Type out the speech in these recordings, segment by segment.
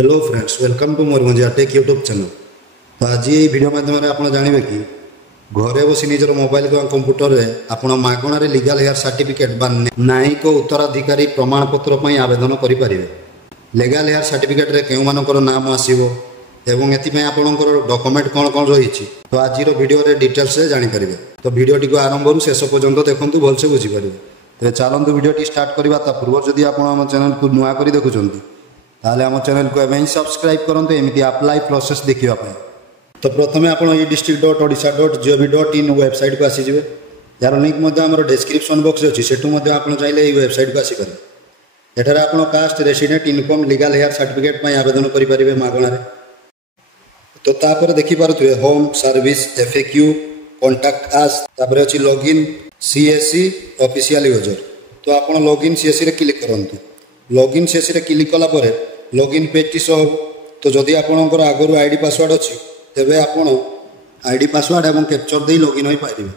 Hello friends, welcome to Mayurbhanj tech YouTube channel. तो आज ये वीडियो माध्यम आप जानवे कि घरे बसी निजर मोबाइल कंप्यूटर में आपड़ मागणार लीगल हेयर सर्टिफिकेट बा न्यायिक उत्तराधिकारी प्रमाणपत्र आवेदन करें। लीगल हेयर सर्टिफिकेट रे केउ मानकर नाम आसीबो एवं एथि आपणकर डॉक्यूमेंट कौन कौन रही तो आज वीडियो रे डिटेल्स से जानीपर। तो वीडियो टी आरंभ शेष पर्यंत देखूँ भलसे बुझीपारे। तो चलतु वीडियो टार्ट करवा पूर्व जदि आप चैनल को नुआ कर देखुं ताले आम चैनल को एवं सब्सक्राइब करते एमती अप्लाई प्रोसेस देखापी। तो प्रथम आप district.odisha.gov.in वेबसाइट को आसीजे। यार लिंक आम डिस्क्रिप्शन बॉक्स अच्छी से आप चाहिए ये वेबसाइट को आसिपारे। एठार आप caste resident income legal heir certificate आवेदन करेंगे मागणार। तो तापर देखिपे होम सर्विस FAQ कॉन्टैक्ट आस तापर अच्छी लॉगिन CSC ऑफिशियल यूजर। तो आप लॉगिन CSC रे क्लिक करंतु। लॉगिन CSC रे क्लिक कला परे लॉगिन पेज टी सो। तो जदि आपणकर आगु आईडी पासवर्ड अच्छी तेबे आपण आईडी पासवर्ड एवं कैप्चर दे लॉगिन होई पारिबे।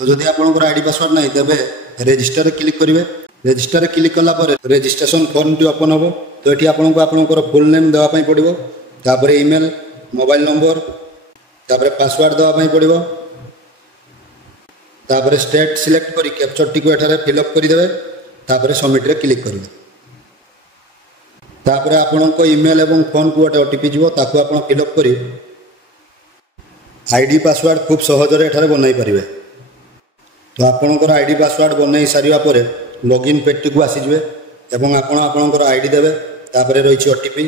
तो जदि आपणकर आईडी पासवर्ड नहीं तेबे रजिस्टर रे क्लिक करिवे। रजिस्टर रे क्लिक कला परे रजिस्ट्रेशन फॉर्म टी ओपन हो। तो एठी आपणको आपणकर फुल नेम देवा पई पड़िबो, तापर ईमेल मोबाइल नंबर, तापर पासवर्ड देवा पई पड़िबो, तापर स्टेट सिलेक्ट करी कैप्चर टी को एठारे फिलअप करि देबे, तापर सबमिट रे क्लिक करिवे। तापर आपणको ईमेल एवं फोन को गोटे OTP जीवो ताकू आपण फिलअप करी आईडी पासवर्ड खूब सहज रे एठारे बनाई परिवे। तो आपणकर आईडी पासवर्ड बनाई सारिया परे लॉगिन पेज को आसीजबे एवं आपण आपणकर आईडी देबे, तापर रहिछि OTP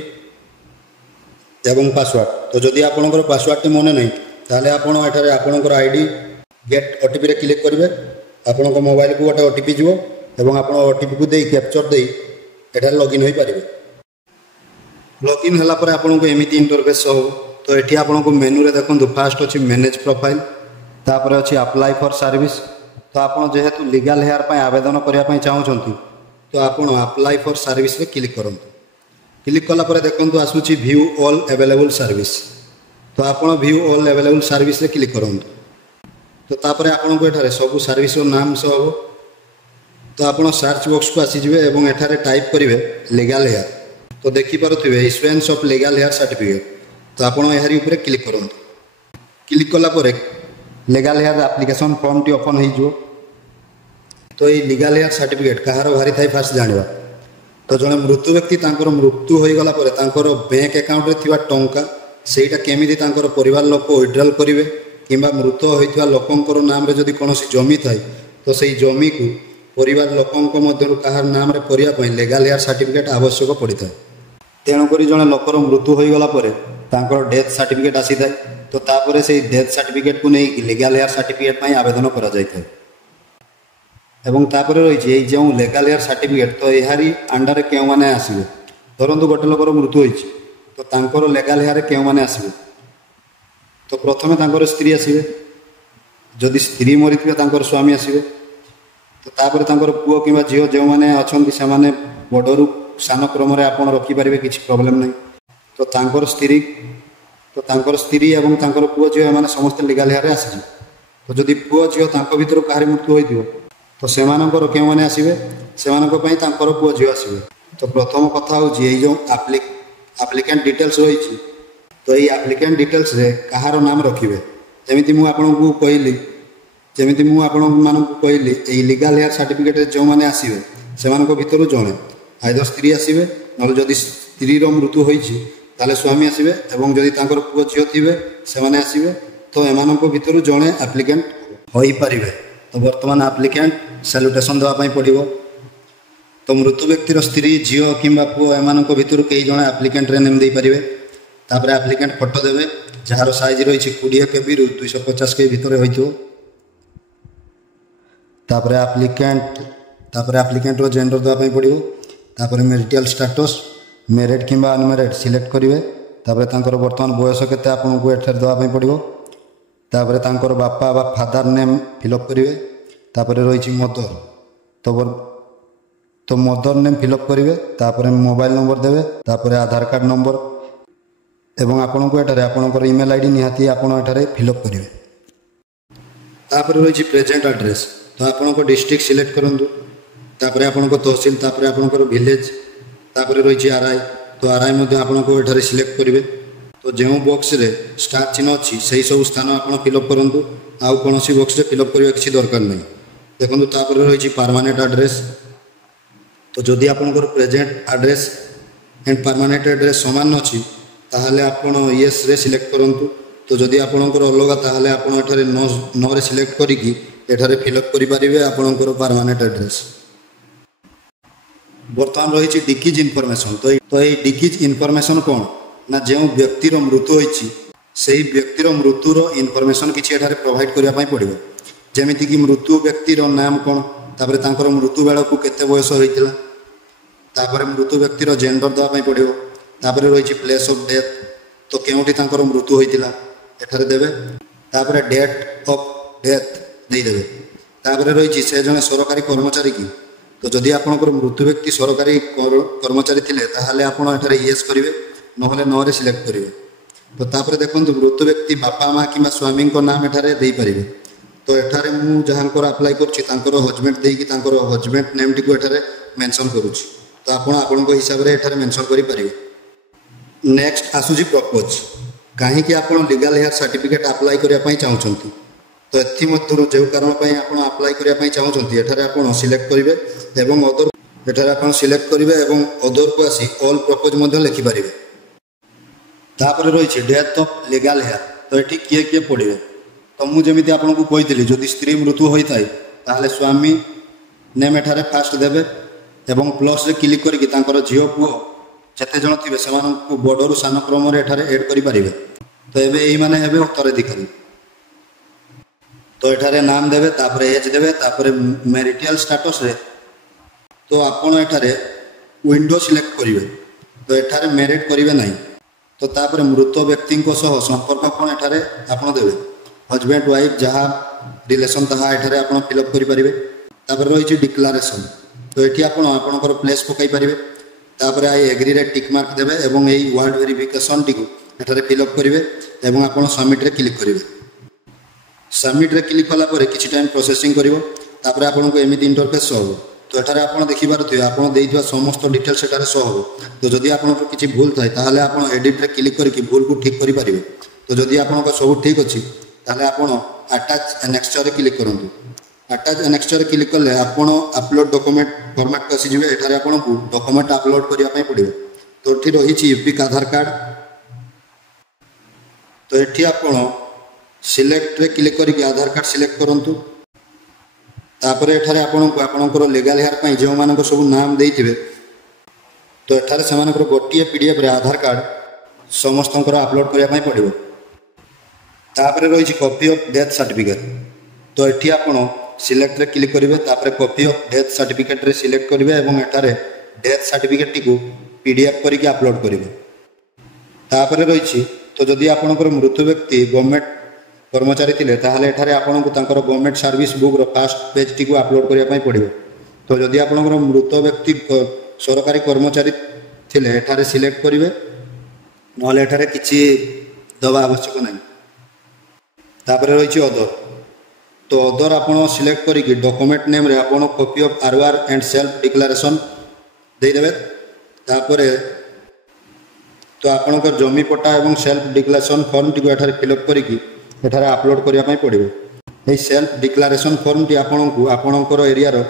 एवं पासवर्ड। तो जदि आपणकर पासवर्ड टी मने नहीं ताले आपण एठारे आपणकर आईडी गेट OTP रे क्लिक करिवे। आपणको मोबाइल को गोटे OTP जीवो एवं आपण OTP को दे कैप्चर दे एठारे लॉगिन होई परिवे। लॉगिन होला पर आपन को एमिति इंटरफेस हो। तो एठी आपन को मेनू रे देखंतु फास्ट अछि मैनेज प्रोफाइल, तापर अछि अप्लाई फॉर सर्विस। तो आपन जेहेतु लीगल हेयर पय आवेदन करिया पय चाहउछंती तो आपन अप्लाई फॉर सर्विस रे क्लिक करंतु। क्लिक कला पर देखंतु आसुछि व्यू ऑल अवेलेबल सर्विस। तो आपन व्यू ऑल अवेलेबल सर्विस रे क्लिक करंतु। तो तापर आपन को एठारे सब सर्विस रो नाम सो हो। तो आपन सर्च बॉक्स को आसी जिवे एवं एठारे टाइप करिवे लीगल हेयर। तो देखि पारुथिबे issuance of legal heir certificate. तो आपण एहारी ऊपर क्लिक करंतु। क्लिक कला परे लीगल हेयर एप्लिकेशन फॉर्म टी ओपन होई जो। तो ये लीगल हेयर सर्टिफिकेट कहार भारी थाई फास्ट जानिबा। तो जने मृत्यु व्यक्ति तांकर मृत्यु होई गला परे तांकर बैंक अकाउंट रे थिबा टंका सेटा केमिति तांकर परिवार लोक विड्रॉल करिवे किंबा मृत होइथिबा लोकंकर नाम रे जदि कोनोसी जमी थाई तो सेही जमी को परिवार लोकंक मध्यरु कहार नाम रे करिया पय लीगल हेयर सर्टिफिकेट आवश्यक पड़िଥାଏ। तेणुक जड़े लोकर मृत्यु हो गला डेथ सर्टिफिकेट आसी थाए। तो तापर से डेथ सर्टिफिकेट को नहीं लीगल हेयर सर्टिफिकेट आवेदन करा जाय थाए। एवं तापर रही जो लीगल हेयर सर्टिफिकेट तो यारी अंडर क्यों मैंने आसवे। धरतु गोटे लोकर मृत्यु होती तो तांकर लीगल हेयर क्यों मैंने आसवे। तो प्रथम तांकर स्त्री आसवे, जदि स्त्री मरी थे स्वामी आसवे। तो तापर तांकर पुओ किंबा झील जो मैंने अच्छा से बड़रू सान क्रम आपड़ रखिपारे किसी प्रोब्लेम नहीं। तो तांकर स्त्री एवं तांकर पुओ झील एम समस्त लीगल हेयर आसी। तो जदि पुओ झील भर कहार मृत्यु हो तो से क्यों मैंने आसवे से पुओ झील आसवे। तो प्रथम कथा हूँ आप्लिकेंट डिटेल्स रही। तो ये आप्लिकेंट डिटेल्स रे कहार नाम रखिए जमी मुझे कहली जमी मुझे ये लीगल हेयर सर्टिफिकेट जो मैंने आसवे से भर जड़े आइदर स्त्री आसवे ना जदि स्त्री मृत्यु होते स्वामी आसवे एवं जदि पुओ झील थे से आसवे। तो एम भर जड़े आप्लिकेंट हो पारे। तो बर्तमान आप्लिकेंट सैल्यूटेशन देवाई पड़ो। तो मृत्यु व्यक्तिर स्त्री झील कि पुओ एम भर कई जड़े आप्लिकेंट नेम दे पारे। तापर आप्लिकेंट फोटो देवे जार साइज रही 20 KB रु 250 KB भितर हो। तापर आप्लिकेंट जेंडर देवाई पड़ो। तापर मैरिटल स्टेटस मैरिड किंबा अनमैरिड सिलेक्ट करेंगे। तापर बर्तमान बयस केते आपको एठार देवाई पड़ो। तापर तांकर बापा बा फादर नेम फिलअप करेंगे। तापर रही मदर तो मदर नेम फिलअप करेंगे। तापर मोबाइल नंबर देवे, तापर आधार कार्ड नंबर एवं आपन को एठारे आपनकर ईमेल आईडी निहाती आपन एठारे फिलअप करेंगे। तापर रही प्रेजेंट एड्रेस। तो आपन डिस्ट्रिक्ट सिलेक्ट करंतु। तापर आपन तहसील, तापर आपन विलेज, तापर रही RI, तो आरआई मध्य आपको एठारे सिलेक्ट करेंगे। तो जो बॉक्स रे स्टार चिन्ह अच्छी से सब स्थान आप फिलअप करूँ, आउ कौन बॉक्स फिलअप करने किसी दरकार नहीं। देखो तापर रही परमानेंट एड्रेस। तो जदि आपंकर present address and permanent address सामान अच्छी ताहले आपण येस रे सिलेक्ट करूँ। तो जदि आपंकर अलग ताहले आपण एठारे नो रे सिलेक्ट करिकी एठारे फिलअप करि परिबे आपंकर परमानेंट एड्रेस। बर्तमान रही डिकीज इनफॉरमेशन। तो ये डिकीज इनफॉरमेशन कौन ना जो व्यक्तिर मृत्यु होती से व्यक्तिर मृत्युर इनफॉरमेशन किसी एठारे प्रोवाइड करने पड़ो। जमीती कि मृत्यु व्यक्तिर नाम कौन, तापर तांकर मृत्यु बेला को केते बयस होइतिला, तापर मृत्यु व्यक्तिर जेंडर देवाई पड़ो, तापर रही प्लेस ऑफ डेथ। तो केउठी तांकर मृत्यु होइतिला एठारे देवे, तापर डेट ऑफ डेथ देदेवे। तापर रही से जने सरकारी कर्मचारी की। तो जदि आपंकर मृत्यु व्यक्ति सरकारी कर्मचारी थिले ताहले आपण एठारे येस करिवे, नहले नो रे सिलेक्ट करिवे। तो तापर देखंतु मृत्यु व्यक्ति बापा माँ कि स्वामी को नाम एठारे देई परिवे। तो एठारे मु जहांकर अप्लाई करछि तांकर हजबैंड देकी तांकर हजबैंड नेम टी को एठारे मेंशन करूछि। तो आपण आपनको हिसाब रे एठारे मेंशन करि परिवे। Next आसुछि propose. काहे कि आपण लीगल हेयर सर्टिफिकेट अप्लाई करिया पई चाहुछंती। तो एथि मध्यरु जे कारण पई आपण अप्लाई करिया पई चाहुछंती एठारे आपण सिलेक्ट करिवे एवं अदर एठारे आपण सिलेक्ट करिवे एवं अदर को आसी ऑल प्रपोज मध्ये लिखि परिवे। तापर रही डेथ ऑफ लीगल हेयर। तो ये किए किए पड़े। तो मुझे आपको कही जदि स्त्री मृत्यु होता है ताहले स्वामी नेम एठारे फास्ट देवे एवं प्लस रे क्लिक करके झील पुओ जिते जन थे से बड़ू सान क्रम एठारे एड करें। तो ये मैंने उत्तराधिकारी। तो एठारे नाम देवे, तापर एज देवे, तापर मैरिटल स्टेटस रे तो आपण एठारे विंडो सिलेक्ट करेंगे। तो एठारे मैरिड करेंगे नहीं। तो तापर मृत व्यक्ति संपर्क कौन एठारे आपण देवे, हजबैंड वाइफ जहाँ रिलेशन ताहा एठारे आपण फिलअप करें। तापर रही डिक्लारेशन। तो ये आपणकर प्लेस पकई पारे। तापर आई एग्री रे टिक मार्क देवे एवं यही वर्ड वेरिफिकेशन टी एठारे फिलअप करेंगे एवं आप सबमिट रे क्लिक करेंगे। सबमिट रे क्लिक कला परे किछि टाइम प्रोसेसिंग करिवो। तापर आपनको एमिति इंटरफेस शो हो। तो एठारे आपण देखि पारुथिबे आपण देइथवा समस्त डिटेल्स एठारे शो हो। तो जदि आपनको किछि भूल थाए ताहले आपण एडिट रे क्लिक करके भूल को ठीक करि परिबे। तो जदि आपनको सब ठीक अछि ताहले आपण अटैच एनेक्स्चर रे क्लिक करंतु। अटैच एनेक्स्चर रे क्लिक करले आपण अपलोड डॉक्यूमेंट फॉर्मेट को आसी जिवे। एठारे आपनको डॉक्यूमेंट अपलोड करिया पई पड़िबो। तो एठी रहिछि यूपीक आधार कार्ड। तो एठी आपण सिलेक्ट रे क्लिक करके आधार कार्ड सिलेक्ट करंतु। तापर एठारे आपणकर लीगल हेयर पई जो मानक सब नाम देइथिबे तो एठारे समानकर गोटिए पीडीएफ रे आधार कार्ड समस्तंकर अपलोड करिया पई पड़िबो। तापर रही कॉपी ऑफ डेथ सर्टिफिकेट। तो एठी आपण सिलेक्ट रे क्लिक करिवे, तापर कॉपी ऑफ डेथ सर्टिफिकेट रे सिलेक्ट करिवे एवं एठारे डेथ सर्टिफिकेट टी को पीडीएफ करके अपलोड करिवे। तापर रही तो जदि आपणकर मृत्यु व्यक्ति गवर्नमेंट कर्मचारी थिले ताहले एठारे आपनको तांकर government service book row first page T को अपलोड करिया पई पड़िबो। तो जदि आपणकर मृत व्यक्ति सरकारी कर्मचारी थिले एठारे सिलेक्ट करिवे, नहले एठारे किछि दबा आवश्यक नहीं। तापर रही अदर। तो अदर आपण सिलेक्ट करिक डॉक्यूमेंट नेम रे आपण copy of ROR and self declaration दे देबे। तापर तो आपणकर जमी पट्टा एवं सेल्फ डिक्लेरेशन फॉर्म टी को एठारे फिलअप करिक एठारे अपलोड करिया पई पड़िबो। एई सेल्फ डिक्लेरेशन फॉर्म टी आपणको आपणकर एरिया रो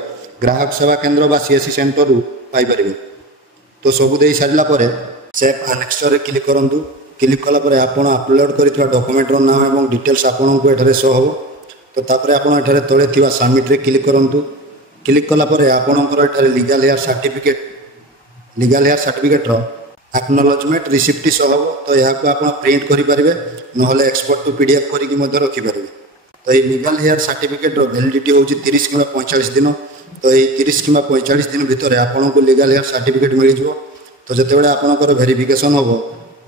ग्राहक सेवा केंद्र बा सीएससी सेंटर रु पाई परिबे। तो सब देई सारिला परे सेव एनेक्स्चर रे क्लिक करंतु। क्लिक कला परे आपण अपलोड करितबा डॉक्यूमेंट रो नाम एवं डिटेल्स आपणको एठारे शो हो। तो तापर आपण एठारे तळे थिबा सबमिट रे क्लिक करंतु। क्लिक कला परे आपणकर एठारे लीगल हेयर सर्टिफिकेट रो एक्नॉलेजमेंट रिसिप्ट शो हो। तो यह को आप प्रिंट करें नहले एक्सपोर्ट टू पीडीएफ करके रखिपारे। तो ये लीगल हेयर सर्टिफिकेट वैलिडिटी हूँ 30 कि 45 दिन। तो ये 30 कि 45 दिन भितर आपको लीगल हेयर सर्टिफिकेट मिल जाव। तो जितेबाला आपंकर वेरिफिकेशन हम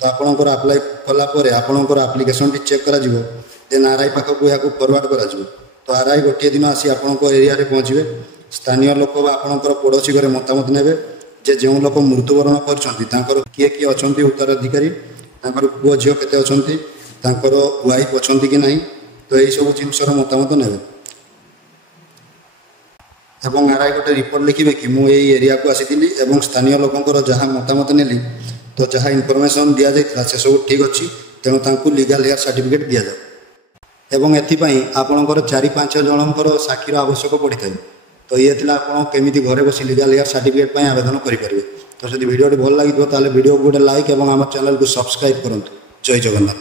तो आपंकर अप्लाई कलापर आपंकर आप्लिकेशन टी चेक करा देन आरआई पाखक यहाँ फरवर्ड करा। तो आरआई गोटे दिन आसी आपण एरिया रे पहुँचे। स्थानीय लोक आपंकर पड़ोशी घरे मतामत ने जो लोक मृत्युवरण कर किए किए अच्छा उत्तराधिकारी पुओ झील के वाइफ अच्छा कि ना। तो यही सब जिनसर मतामत ने आरआई गोटे रिपोर्ट लिखे कि मुझे एरिया को आसी स्थानीय लोकंर जहाँ मतामत नेली। तो तो जहाँ इनफर्मेशन दि जाइଥିଲା से सब ठीक अच्छी तेणु तांकु लीगल हेयर सर्टिफिकेट दि जाए एवं एथिपाई आपणकर 4-5 जनकर साक्षीर आवश्यक पड़ी था। तो ये थिला आपण केमिति घरे बसी लीगल हेयर सर्टिफिकेट पई आवेदन करि परिबे। तो जदि वीडियो भल लागिथो ताले वीडियो को गोटे लाइक एवं आम चैनल को सब्सक्राइब करंतु। जय जगन्नाथ।